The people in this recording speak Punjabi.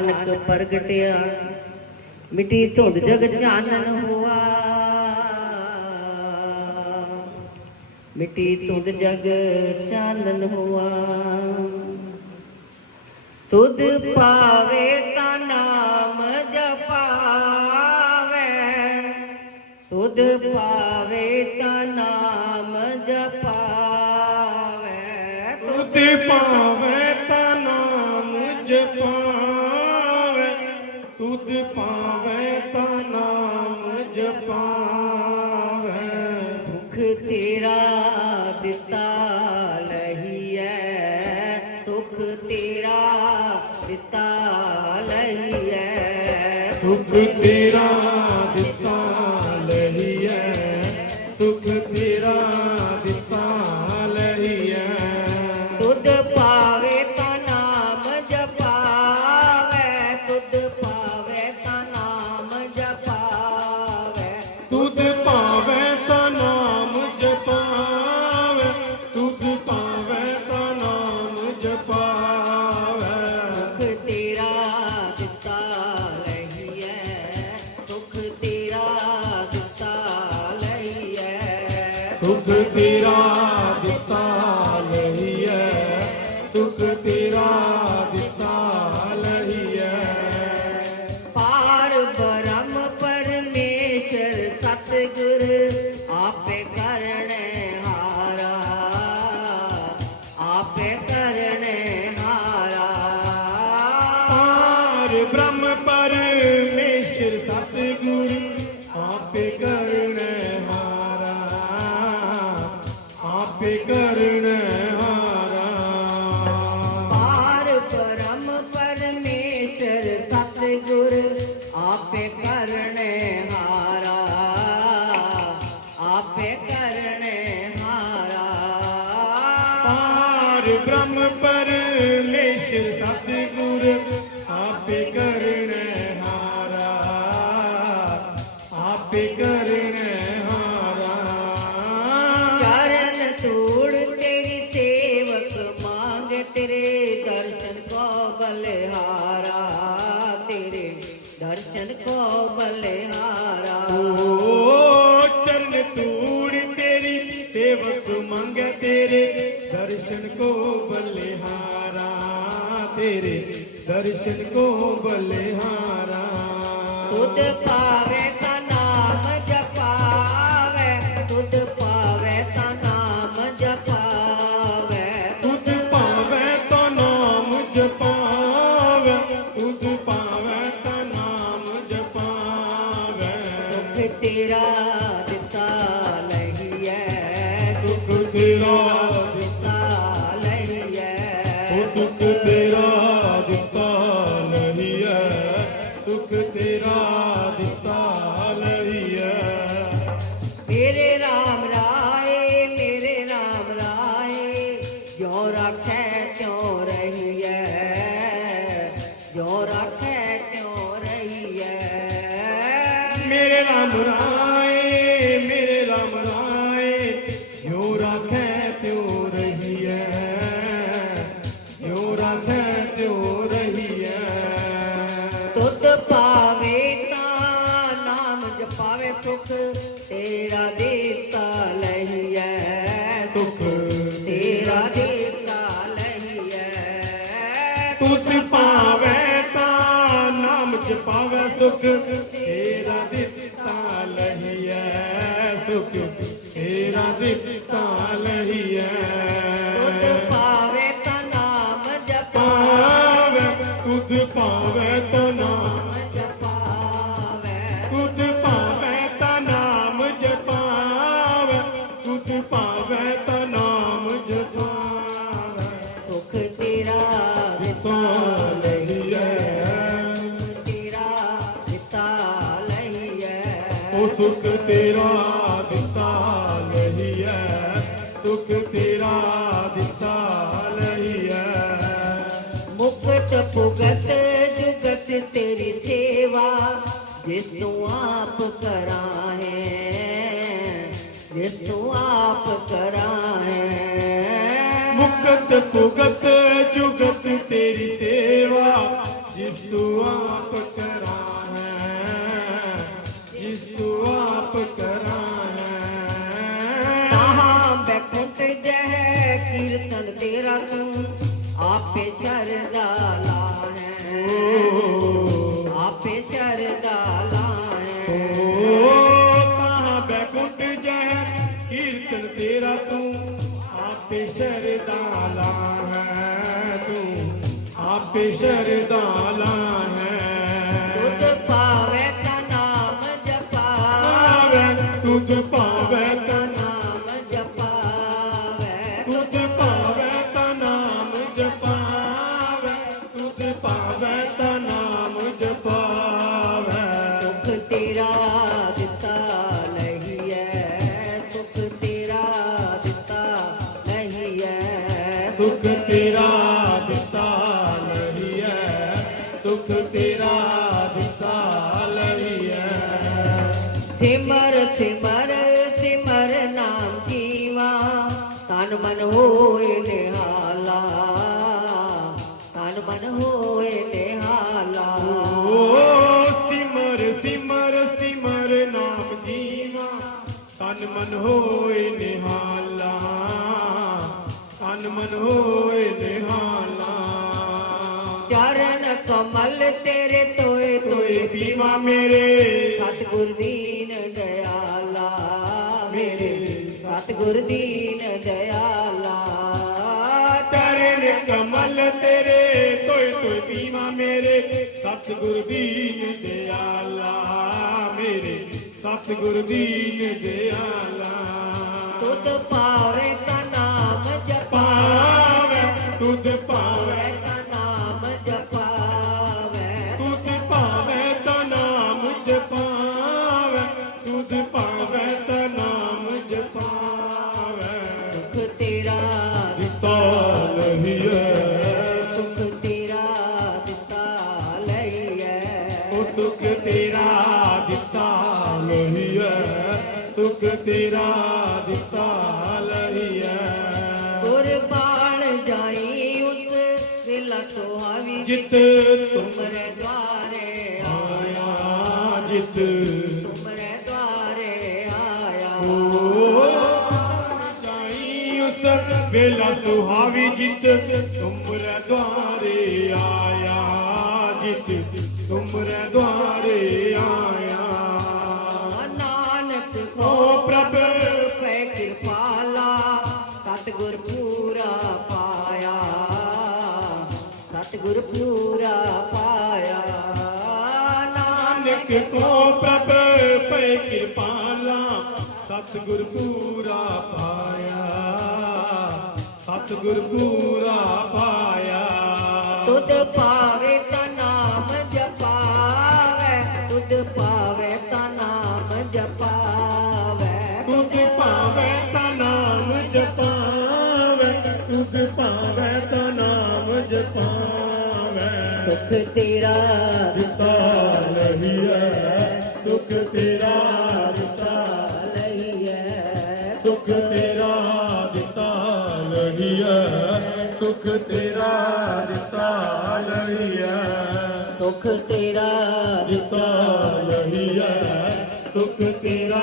ਨਾਨਕ ਪ੍ਰਗਟਿਆ, ਮਿੱਟੀ ਧੁੰਦ ਜਗ ਚਾਨਣ ਹੋਆ। ਮਿੱਟੀ ਧੁੰਦ ਜਗ ਚਾਨਣ ਹੋਆ। ਤੁਧ ਪਾਵੇ ਤਾਂ ਨਾਮ ਜਪਾਵੇ। ਤੁਧ ਪਾਵੇ ਤਾ ਨਾਮ ਜਪਾਵੇ। ਤੁਧ ਪਾਵੇ ਜਪਾਵੇ ਸੁਖ ਤੇਰਾ ਦਿੱਤਾ ਲਹੀਐ। ਸੁਖ ਤੇਰਾ ਦਿੱਤਾ ਲਹੀਐ। ਸੁਖ ਤੇਰਾ ਦਰਸ਼ਨ ਕੋ ਬਲਿਹਾਰਾ ਓ ਚਰਨ ਧੂੜ ਤੇਰੀ ਸੇਵਕ ਮੰਗੇ ਤੇਰੇ ਦਰਸ਼ਨ ਕੋ ਬਲਿਹਾਰਾ ਤੇਰੇ ਦਰਸ਼ਨ ਕੋ ਬਲਿਹਾਰਾ ਤੁਧ ਤੇਰਾ ਦਿੱਤਾ ਲਹੀਐ ਦੁੱਖ ਤੇਰਾ ਦਿੱਤਾ ਲਹੀਐ ਉਹ ਦੁੱਖ ਤੇਰਾ ਦਿੱਤਾ ਨਹੀਂ ਹੈ ਦੁੱਖ ਤੇਰਾ ਦਿੱਤਾ ਹੈ ਮੇਰੇ RAM ਤੇਰਾ ਦੇਤਾ ਲਹੀਐ ਤੁਧ ਪਾਵੇ ਤਾਂ ਨਾਮ ਜਪਾਵੇ ਸੁਖ, ਤੇਰਾ ਦਿੱਤਾ ਲਹੀਐ ਸੁਖ, ਤੇਰਾ ਦਿੱਤਾ ਦਿੱਤਾ ਲਹੀਐ ਤੇਰਾ ਦਿੱਤਾ ਲਹੀਐ ਉਹ ਸੁਖ ਤੇਰਾ ਦਿੱਤਾ ਲਹੀਐ ਸੁਖ ਤੇਰਾ ਦਿੱਤਾ ਲਹੀਐ ਮੁਕਤ ਭੁਗਤ ਜੁਗਤ ਤੇਰੀ ਸੇਵਾ ਜਿਸ ਨੂੰ ਆਪ ਕਰਾਹੇ ਜਿਸ ਨੂੰ ਆਪ ਕਰਾਹੇ ਮੁਕਤ ਭੁਗਤ ਜੁਗਤ ਤੇਰੀ ਸੇਵਾ, ਜਿਸ ਤੂੰ ਆਪ ਕਰਾ ਹੈ, ਜਿਸ ਤੂੰ ਆਪ ਕਰਾ ਹੈ। ਤਾਹਾਂ ਬੈਕੁੰਠ ਜਹ ਕੀਰਤਨ ਤੇਰਾ ਤੂੰ, ਆਪੇ ਸ਼ਰਦਾਲਾ ਤੁਧ ਪਾਵੈ ਤਨ ਨਾਮ ਜਪਾਵੇ। ਤੁਧ ਪਾਵੈ ਤਾ ਨਾਮ ਜਪਾਵੈ। ਤੁਧ ਪਾਵੈ ਤਾ ਨਾਮ ਜਪਾਵੈ। ਸੁਖ ਤੇਰਾ ਦਿੱਤਾ ਨਹੀਂ ਸੁਖ ਤੇਰਾ ਦਿੱਤਾ ਨਹੀਂ ਦੁੱਖ ਤੇਰਾ ਤਨ ਮਨ ਹੋਏ ਨਿਹਾਲਾ ਤਨ ਮਨ ਹੋਏ ਨਿਹਾਲਾ ਓ ਸਿਮਰ ਸਿਮਰ ਸਿਮਰ ਨਾਮ ਜੀਵਾ ਤਨ ਮਨ ਹੋਏ ਨਿਹਾਲਾ ਤਨ ਮਨ ਹੋਏ ਨਿਹਾਲਾ ਚਰਨ ਕਮਲ ਤੇਰੇ ਤੋਏ ਤੋਏ ਪੀਵਾ ਮੇਰੇ। ਸਤਿਗੁਰ ਦੀਨ ਦਇਆਲਾ। ਸਤਿਗੁਰ ਦੀਨ ਦਇਆਲਾ। ਚਰਨ ਕਮਲ ਤੇਰੇ ਤੋਏ ਤੋਏ ਪੀਵਾ ਮੇਰੇ। ਸਤਿਗੁਰ ਦੀਨ ਦਿਆਲਾ ਮੇਰੇ। ਸਤਿਗੁਰ ਦੀਨ ਦਿਆਲਾ ਤੁਧ ਪਾਵੇ ਤੁਕ ਤੇਰਾ ਦਿੱਤਾ ਲਹੀਐ ਤੁਕ ਤੇਰਾ ਦਿੱਤਾ ਲਹੀਐ ਕੁਰਬਾਨ ਜਾਈ ਉਸ ਦਿਲ ਸੁਹਾਵੀ ਜਿਤ ਤੁਮ ਤੁਮਰੇ ਦੁਆਰੇ ਆਇਆ। ਜਿਤ। ਤੁਮਰੇ ਦੁਆਰੇ ਆਇਆ। ਓ ਜਾਈ ਉਸ ਵੇਲਾ ਸੁਹਾਵੀ ਜਿਤ। ਤੁਮਰੇ ਦੁਆਰੇ ਤੁਮਰੇ ਦੁਆਰੇ ਆਇਆ ਨਾਨਕ ਕੋ ਪ੍ਰਭ। ਪੈ ਕਿਰਪਾਲਾ ਸਤਿਗੁਰ ਪੂਰਾ ਪਾਇਆ। ਸਤਿਗੁਰ ਪੂਰਾ ਪਾਇਆ। ਨਾਨਕ ਨਾਨਕ ਕੋ ਪ੍ਰਭ ਪੈ ਕਿਰਪਾਲਾ ਸਤਿਗੁਰ ਪੂਰਾ ਪਾਇਆ। ਸਤਿਗੁਰ ਪੂਰਾ ਪਾਇਆ ਸੁਖ ਤੇਰਾ ਦਿੱਤਾ ਲਹੀਐ ਸੁਖ ਤੇਰਾ ਦਿੱਤਾ ਲਈਐ ਸੁਖ ਤੇਰਾ ਦਿੱਤਾ ਸੁਖ ਤੇਰਾ ਦਿੱਤਾ ਸੁਖ ਤੇਰਾ ਦਿੱਤਾ ਲਹੀਐ ਸੁਖ ਤੇਰਾ